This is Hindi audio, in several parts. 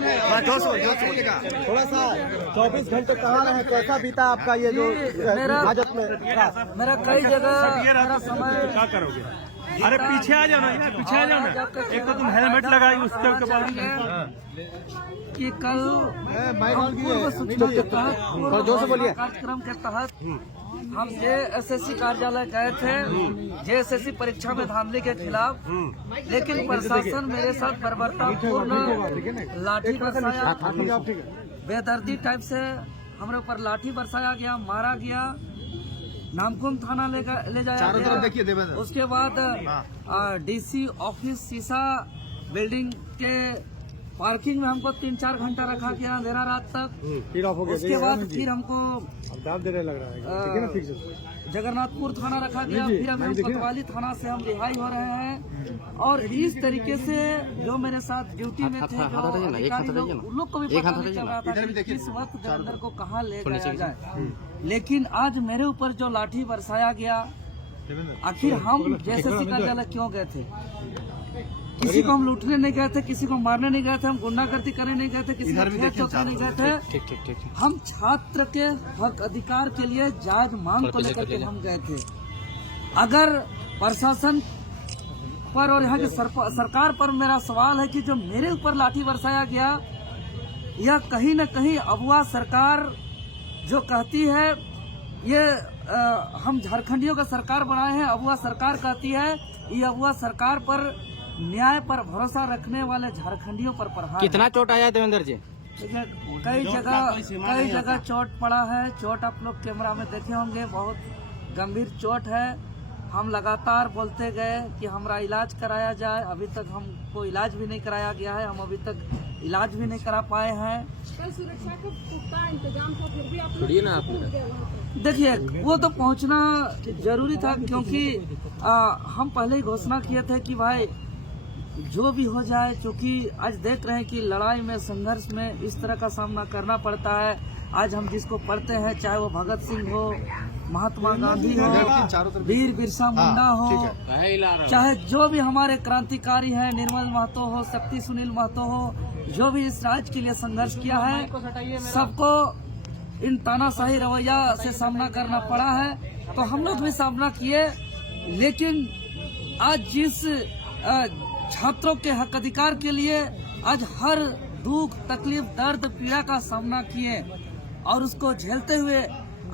थोड़ा सा 24 घंटे कहाँ रहे, कैसा बीता आपका ये जो हाजत में? मेरा कई जगह मेरा समय क्या करोगे? अरे पीछे आ जाना यार, पीछे आ जाना। एक तो तुम हेलमेट लगाई, उसके बाद कि कल पूर्व सूचना के तहत जोर से बोलिए। कार्यक्रम के तहत हम जेएसएससी कार्यालय गए थे जेएसएससी परीक्षा में धांधली के खिलाफ, लेकिन प्रशासन मेरे साथ बर्बरतापूर्ण लाठी बरसाया, बेदर्दी टाइप से हमारे ऊपर लाठी बरसाया गया, मारा गया, नामकुम थाना ले जाया गया। उसके बाद डीसी ऑफिस शीशा बिल्डिंग के पार्किंग में हमको 3-4 घंटा रखा गया अंधेरा रात तक। उसके बाद फिर हमको जगन्नाथपुर थाना रखा गया, फिर हमें कोतवाली थाना से हम रिहाई हो रहे हैं। और इस तरीके से जो मेरे साथ ड्यूटी में थे जो अधिकारी लोग, उन लोग को भी पता नहीं चल रहा था कि किस वक्त जलंधर को कहाँ ले जाया जाए। लेकिन आज मेरे ऊपर जो लाठी बरसाया गया, आखिर हम जेएसएससी कार्यालय क्यों गए थे? किसी को हम लूटने नहीं गए थे, किसी को मारने नहीं गए थे, हम गुंडागर्दी करने नहीं गए थे, किसी को खेत जोतने नहीं गए थे। हम छात्र के हक अधिकार के लिए जायज मांग को लेकर के हम गए थे। अगर प्रशासन पर और यहाँ की सरकार पर मेरा सवाल है कि जो मेरे ऊपर लाठी बरसाया गया, यह कहीं न कहीं अगुआ सरकार जो कहती है ये हम झारखंडियों का सरकार बनाए हैं, अगुआ सरकार कहती है, ये अगुआ सरकार पर न्याय पर भरोसा रखने वाले झारखंडियों पर प्रहार। कितना चोट आया देवेंद्र जी? कई जगह चोट पड़ा है। चोट आप लोग कैमरा में देखे होंगे, बहुत गंभीर चोट है। हम लगातार बोलते गए कि हमारा इलाज कराया जाए, अभी तक हमको इलाज भी नहीं कराया गया है, हम अभी तक इलाज भी नहीं करा पाए हैं। सुरक्षा का पुख्ता इंतजाम था, फिर भी आप देखिए वो तो पहुंचना जरूरी था, क्योंकि हम पहले ही घोषणा किए थे कि भाई जो भी हो जाए, क्योंकि आज देख रहे हैं कि लड़ाई में, संघर्ष में इस तरह का सामना करना पड़ता है। आज हम जिसको पढ़ते हैं, चाहे वो भगत सिंह हो, महात्मा गांधी हो, वीर बिरसा मुंडा हो, चाहे जो भी हमारे क्रांतिकारी हैं, निर्मल महतो हो, शक्ति सुनील महतो हो, जो भी इस राज्य के लिए संघर्ष किया है, सबको इन तानाशाही रवैया से सामना करना पड़ा है। तो हम लोग भी सामना किए, लेकिन आज जिस छात्रों के हक अधिकार के लिए आज हर दुख, तकलीफ, दर्द, पीड़ा का सामना किए और उसको झेलते हुए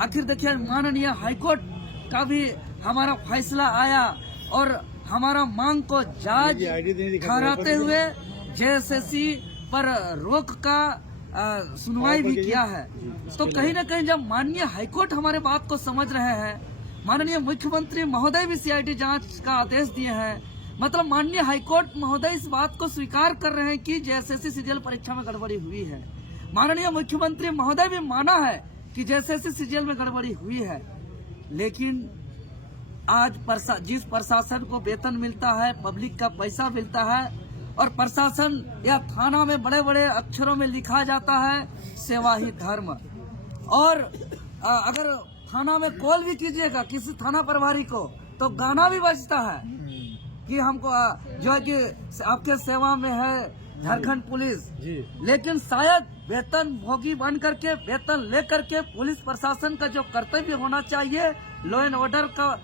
आखिर देखिए माननीय हाईकोर्ट का भी हमारा फैसला आया और हमारा मांग को जायज ठहराते हुए जेएसएससी पर रोक का सुनवाई भी किया है। तो कहीं न कहीं जब माननीय हाईकोर्ट हमारे बात को समझ रहे हैं, माननीय मुख्यमंत्री महोदय भी सीआईडी जांच का आदेश दिए हैं, मतलब माननीय हाईकोर्ट महोदय इस बात को स्वीकार कर रहे हैं कि जेएसएससी सीजीएल परीक्षा में गड़बड़ी हुई है। माननीय मुख्यमंत्री महोदय भी माना है कि जेएसएससी सीजीएल में गड़बड़ी हुई है। लेकिन आज जिस प्रशासन को वेतन मिलता है, पब्लिक का पैसा मिलता है, और प्रशासन या थाना में बड़े बड़े अक्षरों में लिखा जाता है सेवा ही धर्म, और अगर थाना में कॉल भी कीजिएगा किसी थाना प्रभारी को तो गाना भी बजता है कि हमको जो है कि आपके सेवा में है झारखंड पुलिस। लेकिन शायद वेतन भोगी बन करके, वेतन ले करके पुलिस प्रशासन का जो कर्तव्य होना चाहिए, लॉ एंड ऑर्डर का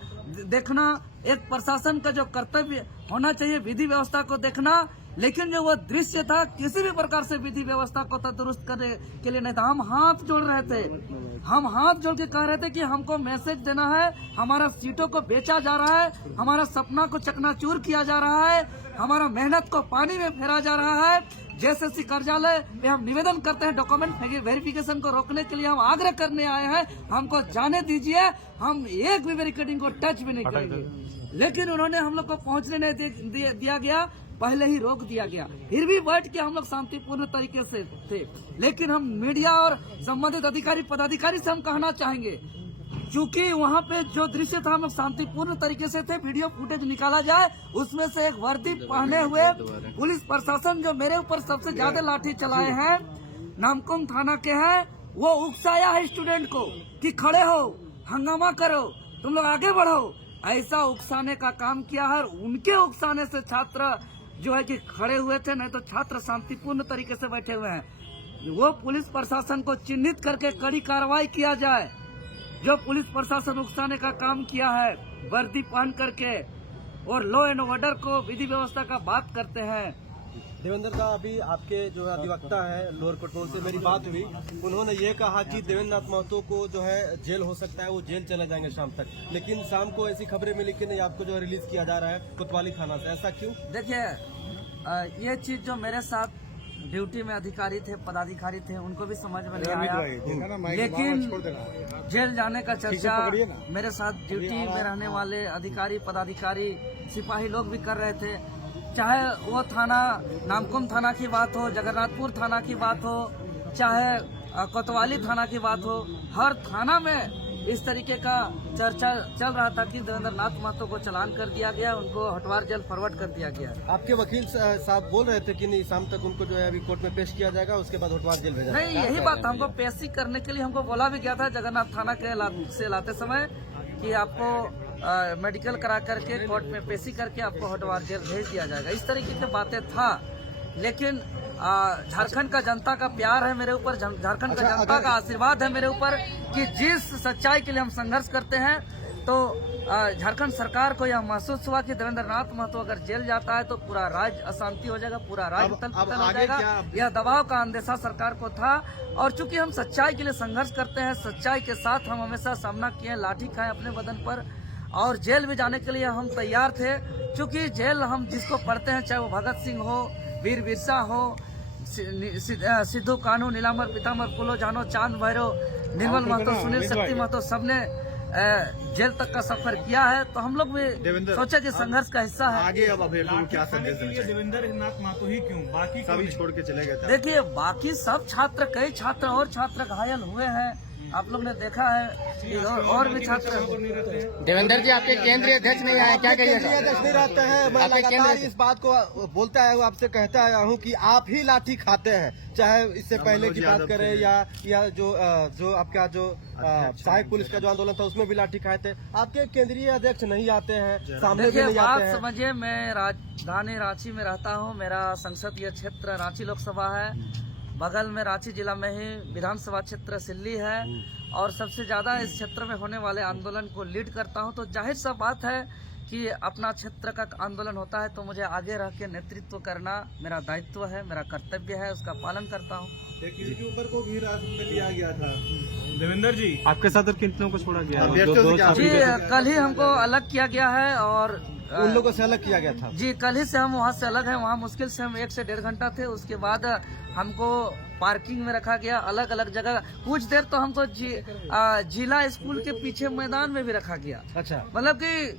देखना, एक प्रशासन का जो कर्तव्य होना चाहिए, विधि व्यवस्था को देखना, लेकिन जो वो दृश्य था किसी भी प्रकार से विधि व्यवस्था को दुरुस्त करने के लिए नहीं था। हम हाथ जोड़ रहे थे, हम हाथ जोड़ के कह रहे थे कि हमको मैसेज देना है, हमारा सीटों को बेचा जा रहा है, हमारा सपना को चकनाचूर किया जा रहा है, हमारा मेहनत को पानी में फेरा जा रहा है। जेएसएससी कार्यालय में हम निवेदन करते हैं, डॉक्यूमेंट वेरिफिकेशन को रोकने के लिए हम आग्रह करने आए हैं, हमको जाने दीजिए, हम एक भी बैरिकेडिंग को टच भी नहीं करेंगे। लेकिन उन्होंने हम लोग को पहुंचने नहीं दिया गया, पहले ही रोक दिया गया। फिर भी बैठ के हम लोग शांतिपूर्ण तरीके से थे। लेकिन हम मीडिया और संबंधित अधिकारी पदाधिकारी से हम कहना चाहेंगे, चूंकि वहाँ पे जो दृश्य था हम लोग शांतिपूर्ण तरीके से थे, वीडियो फुटेज निकाला जाए, उसमें से एक वर्दी पहने हुए पुलिस प्रशासन जो मेरे ऊपर सबसे ज्यादा लाठी चलाए हैं, नामकुम थाना के हैं, वो उकसाया है स्टूडेंट को कि खड़े हो, हंगामा करो, तुम लोग आगे बढ़ो, ऐसा उकसाने का काम किया है। उनके उकसाने से छात्र जो है कि खड़े हुए थे, नहीं तो छात्र शांतिपूर्ण तरीके से बैठे हुए हैं। वो पुलिस प्रशासन को चिन्हित करके कड़ी कार्रवाई किया जाए। जो पुलिस प्रशासन उकसाने का काम किया है वर्दी पहन करके और लॉ एंड ऑर्डर को विधि व्यवस्था का बात करते हैं। देवेंद्र का अभी आपके जो है अधिवक्ता है लोअर कोर्ट में, उनसे मेरी बात हुई। उन्होंने ये कहा कि देवेंद्र नाथ महतो को जो है जेल हो सकता है, वो जेल चले जाएंगे शाम तक, लेकिन शाम को ऐसी खबरें मिली कि नहीं आपको जो है रिलीज किया जा रहा है कोतवाली थाना से, ऐसा क्यों? देखिए, ये चीज जो मेरे साथ ड्यूटी में अधिकारी थे, पदाधिकारी थे, उनको भी समझ में नहीं आया, लेकिन जेल जाने का चर्चा मेरे साथ ड्यूटी में रहने वाले अधिकारी, पदाधिकारी, सिपाही लोग भी कर रहे थे। चाहे वो थाना नामकुम थाना की बात हो, जगन्नाथपुर थाना की बात हो, चाहे कोतवाली थाना की बात हो, हर थाना में इस तरीके का चर्चा चल रहा था कि देवेंद्र नाथ महतो को चालान कर दिया गया, उनको हटवार जेल फॉरवर्ड कर दिया गया। आपके वकील साहब बोल रहे थे कि नहीं शाम तक उनको जो है अभी कोर्ट में पेश किया जाएगा, उसके बाद हटवार जेल भेजा नहीं, यही बात हमको पेशी करने के लिए हमको बोला भी गया था जगन्नाथ थाना के से लाते समय कि आपको मेडिकल करा करके कोर्ट में पेशी करके आपको हटवार जेल भेज दिया जाएगा। इस तरीके की बातें था, लेकिन झारखंड का जनता का प्यार है मेरे ऊपर, झारखंड का जनता का आशीर्वाद है मेरे ऊपर कि जिस सच्चाई के लिए हम संघर्ष करते हैं, तो झारखंड सरकार को यह महसूस हुआ कि देवेंद्र नाथ महतो अगर जेल जाता है तो पूरा राज्य अशांति हो जाएगा, पूरा राज्य तल-पतल हो जाएगा। यह दबाव का अंदेशा सरकार को था, और चूंकि हम सच्चाई के लिए संघर्ष करते हैं, सच्चाई के साथ हम हमेशा सामना किए, लाठी खाए अपने बदन पर, और जेल भी जाने के लिए हम तैयार थे। चूंकि जेल हम जिसको पढ़ते हैं, चाहे वो भगत सिंह हो, वीर बिरसा हो, सिद्धू कान्हू, नीलांबर पीताम्बर, फूलो जानो, चांद भैरव, निर्मल महतो, सुनील शक्ति महतो, सबने जेल तक का सफर किया है। तो हम लोग भी सोचे कि संघर्ष का हिस्सा है। आगे अब अभेद्य को क्या संदेश देना चाहिए? देवेंद्र नाथ महतो ही क्यों, बाकी सभी छोड़ के चले गए थे। देखिए, बाकी सब छात्र, कई छात्र और छात्र घायल हुए हैं, आप लोग ने देखा है कि और भी छात्र। देवेंद्र जी, आपके केंद्रीय अध्यक्ष नहीं आए, क्या कहिएगा? केंद्रीय अध्यक्ष नहीं रहते हैं, मैं लगातार इस बात को बोलता है, आपसे कहता आया हूँ कि आप ही लाठी खाते हैं, चाहे इससे पहले की बात करें या जो आपका जो सहायक पुलिस का जो आंदोलन था उसमें भी लाठी खाए थे। आपके केंद्रीय अध्यक्ष नहीं आते हैं, सामने भी नहीं आते हैं। समझिए, मैं राजधानी रांची में रहता हूँ, मेरा संसदीय क्षेत्र रांची लोकसभा है, बगल में रांची जिला में ही विधानसभा क्षेत्र सिल्ली है, और सबसे ज्यादा इस क्षेत्र में होने वाले आंदोलन को लीड करता हूं। तो जाहिर सा बात है कि अपना क्षेत्र का आंदोलन होता है तो मुझे आगे रह के नेतृत्व करना मेरा दायित्व है, मेरा कर्तव्य है, उसका पालन करता हूं। एक यूट्यूबर को भी हिरासत में लिया गया था। देवेंद्र जी, आपके साथ और कितनों को छोड़ा गया? जी, कल ही हमको अलग किया गया है, और उन लोगों से अलग किया गया था। जी, कल ही से हम वहाँ से अलग हैं। वहाँ मुश्किल से हम 1 से 1.5 घंटा थे, उसके बाद हमको पार्किंग में रखा गया, अलग अलग जगह। कुछ देर तो हमको जिला स्कूल के पीछे मैदान में भी रखा गया। अच्छा, मतलब कि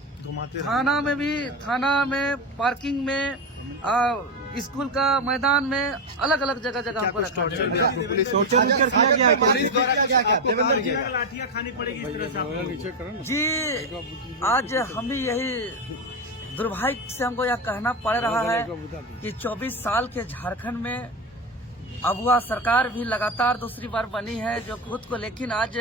थाना में पार्किंग में, स्कूल का मैदान में, अलग अलग जगह पर रखा गया। लाठियां खानी पड़ेगी इस तरह से? जी, आज हम भी यही दुर्भाग्य से हमको यह कहना पड़ रहा है कि 24 साल के झारखंड में अबुआ सरकार भी लगातार दूसरी बार बनी है जो खुद को, लेकिन आज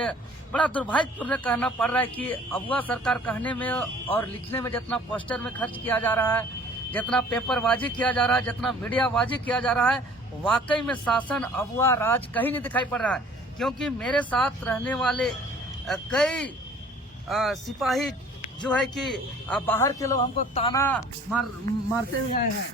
बड़ा दुर्भाग्यपूर्ण कहना पड़ रहा है कि अबुआ सरकार कहने में और लिखने में जितना पोस्टर में खर्च किया जा रहा है, जितना पेपरबाजी किया जा रहा है, जितना मीडियाबाजी किया जा रहा है, वाकई में शासन अबुआ राज कहीं नहीं दिखाई पड़ रहा है। क्योंकि मेरे साथ रहने वाले कई सिपाही जो है कि बाहर के लोग हमको ताना मारते हुए आए हैं।